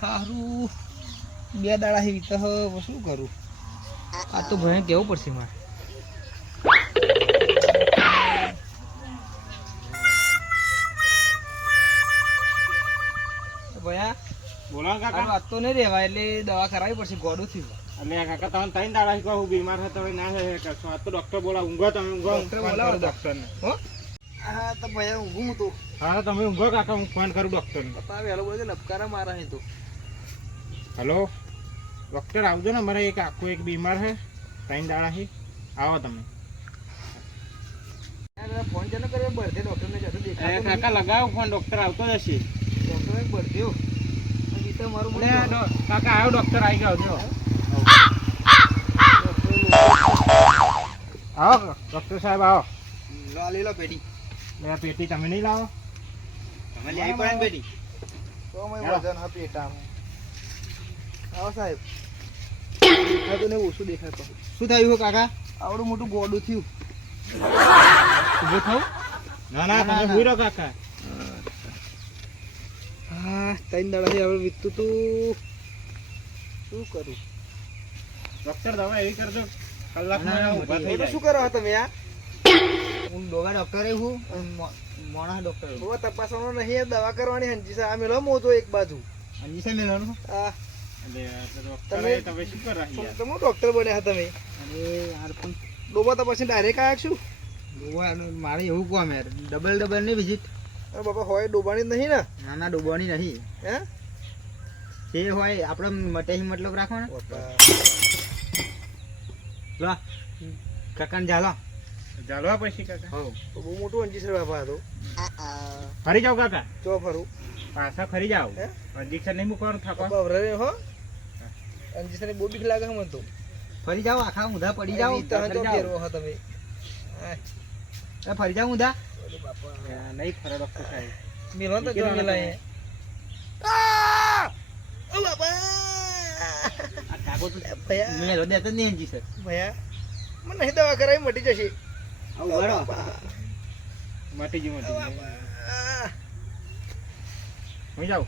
સારું બે દાડા હે તો હવે શું કરું? આ તો ભણે કેવું પડશે મારે? ભયા બોલો કાકા. વાત તો નહીં રહેવા એટલે દવા કરાવી પડશે ગોડું થયું. એટલે કાકા તમે ત્રણ દાડા કહો હું બીમાર હતો હવે ના હે કરશો. આ તો ડોક્ટર બોલા ઊંઘો તમે ઊંઘો. ડોક્ટર બોલાવો ડોક્ટરને હો? હા તો ભયા ઊંઘું હું તો. હા તમે ઊંઘો કાકા હું ફોન કરું ડોક્ટરને પપ્પા વહેલો બોલે લપકારા મારા હે તો. હલો? ડોક્ટર આવજો ને મારે એક આખું એક બીમાર છે ત્રણ દાડા હી. આવો તમે. ફોન ચાલુ કર્યો બળદે ડોક્ટરને જતો દેખાતો કાકા લગાવો ફોન ડૉક્ટર આવતો જ હશે ડોક્ટરે બળદ્યો અને ઈ તો મારું લે, મોટું ડો- કાકા આવ્યો ડોક્ટર આવી ગયો જો. આવો ડૉક્ટર સાહેબ આવો. લો લઈ લો પેટી. લે પેટી તમે નહીં લાવો. તમે લઈ આવી પડે પેટી. તો હેલો. વજન હા પેટામાં આવો સાહેબ. દેખાતું ને ઓછું દેખાય. શું થયું કાકા? આવડું મોટું ગોડું થયું. થાવ. ના ના તમે ભૂઈ રહો કાકા. હા ત્રણ દાડાથી હવે વીતતું તું. શું કરું? ડોક્ટર તમે એવી કરજો. કલાકમાં ઊભા થઈ જાય. શું કરો તમે આ હું ડોગા ડોક્ટરે હું મોણા ડોક્ટર તપાસવાનો નહીં દવા કરવાની હંજી સાહેબ આ મેલો મોજો એક બાજુ. હંજી સાહેબ મેળવાનું તમે- તમે ડોક્ટર બન્યા તમે અરે યાર પણ ડોબા તપાસી ડાયરેક્ટ આવ્યા છું ડોબા મારે એવું કોમ યાર ડબલ ડબલ નહીં વિઝિટ અરે બાપા હોય ડોબાની નહીં ને? ના ના ડોબાની નહીં. હે? જે હોય આપણે મટે મતલબ રાખો ને લો કાકાને ઝાલો. ચાલવા પછી કાકા. હો બહુ મોટું અંજી બાપા આ ફરી જાઓ કાકા. ચો ફરું. પાછા ફરી જાઓ. હે? નહીં મૂકવાનું બાપા હો. અંજી સને બહુ બીક લાગે મને તો. ફરી જાઓ આખા ઊંધા પડી જાઓ. ઈ તો ફેરવો હો તમે. ફરી જાઓ ઊંધા. નહીં ફરે ડોક્ટર સાહેબ. મિલો તો જો નીકળો મિલા તમે. હે આ! ઓ બાપા આ કાકો તો ભયા. મેલો દેતો જ નહીં અંજી સર ભયા. મને નહીં દવા કરાવી મટી જશે. મટી ગયું મટી હું જાઉં?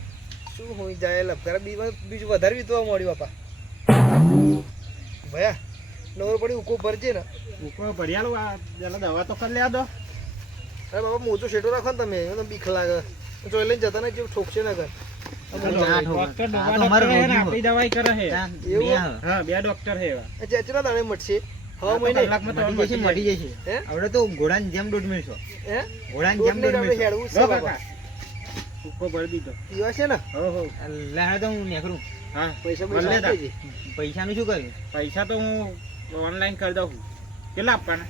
શું હોય જાય લપકારા. બીજું બીજું વધારે વીતવા મળ્યું બાપા. ભયા નવરો પડી ઉકો ભરજે ને. ઉપર ભર્યા લો આ દવા તો કરી લે દો. અરે બાપા મોજો શેઠો રાખો ને તમે એમાં તો લાગે. જોઈ લઈને જતા ને કેવું ઠોકશે ને ઘર. ના ઠોકો. ડોક્ટર આ ડોવા તો અમારે ડોક્ટર હે ને આપણી દવાઈ કરે એવું? બે હા. હા બે ડોક્ટર છે એવા. ચેચરા દાડે મટશે આ તો તો ઘોડાની જેમ દોઢ મિનિટ ઘોડા હે? ઘોડાની જેમ દોઢ મિનિટ દીધો. પીવા છે ને? હો હો. તો હું નીકળું. હા. પૈસા પૈસા તા. પૈસાનું શું કર્યું? પૈસા તો હું ઓનલાઈન કરી દઉં. છું કેટલા આપવાના?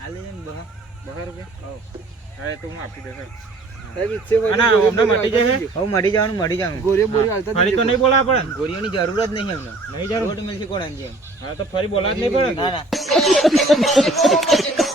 હાલે છે ને બહા બસો રૂપિયા? હા એ તો હું આપી દઉં સાહેબ, ઈચ્છે હોય તો અને ગોળીઓ અમને બોળીઓ મટી હાલતા જશે? દેજો. હવે મરી જવાનું મરી જવાનું. ગોળીઓ બોળીઓ ફરી તો નહીં પડે? જરૂર જ નહીં અમને. નહીં જરૂર? કોણ તો ફરી બોલાવા જ નહીં પડે ને? ના ના.